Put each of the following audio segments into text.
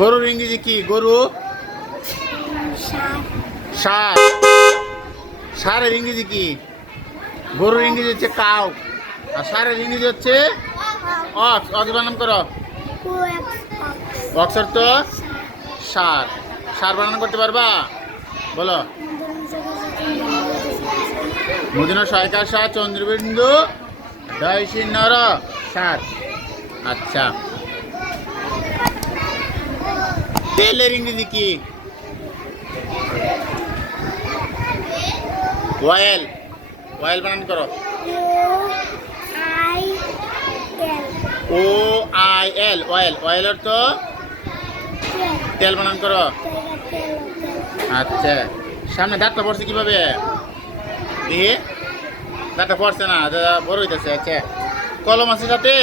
গরুর ইংরেজি কি? গরু ষাঁড়। ষাঁড়ের ইংরেজি কি? গরুর ইংরেজি হচ্ছে কাউ, আর ষাঁড়ের ইংরেজি হচ্ছে অক্স। অক্স বানান করো। অক্স অর্থ ষাঁড়। ষাঁড় বানান করতে পারবা? বলো। মদিনা সয়কার ষাঁড় চন্দ্রবিন্দু দয়সিন্নর ষাঁড়। আচ্ছা, তেলের ইংরেজি কি? অয়েল। অয়েল বানান করো। ও আই এল, অয়েল। অয়েল অর্থ তেল বানান করো। আচ্ছা, সামনে দাঁতটা পড়ছে কিভাবে? দিয়ে দাঁতটা পড়ছে না, বড় হইতেছে। আচ্ছা, কলম আছে সাথে।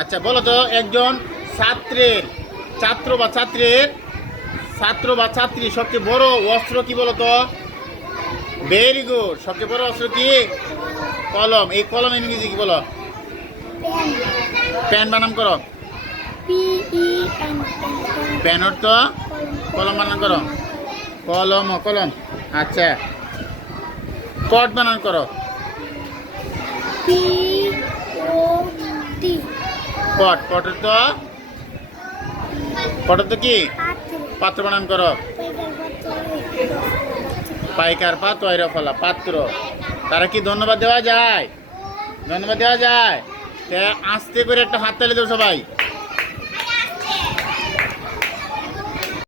আচ্ছা, বলো তো একজন ছাত্রের, ছাত্র বা ছাত্রী সবচেয়ে বড় অস্ত্র কি বলো তো? Very good. সবচেয়ে বড় অস্ত্র কি? কলম। এই কলমের ইংরেজি কি বলো? পেন বানান করো। পেন অর্থ কলম বানান করো। কলম ও কলম। আচ্ছা, কট বানান করো। পট। পট তো কি? পাত্র বানান করো। পাইকার পা তৈর ফলা, পাত্র। তারা কি ধন্যবাদ দেওয়া যায়? ধন্যবাদ দেওয়া যায়। আস্তে করে একটা হাততালি দাও সবাই।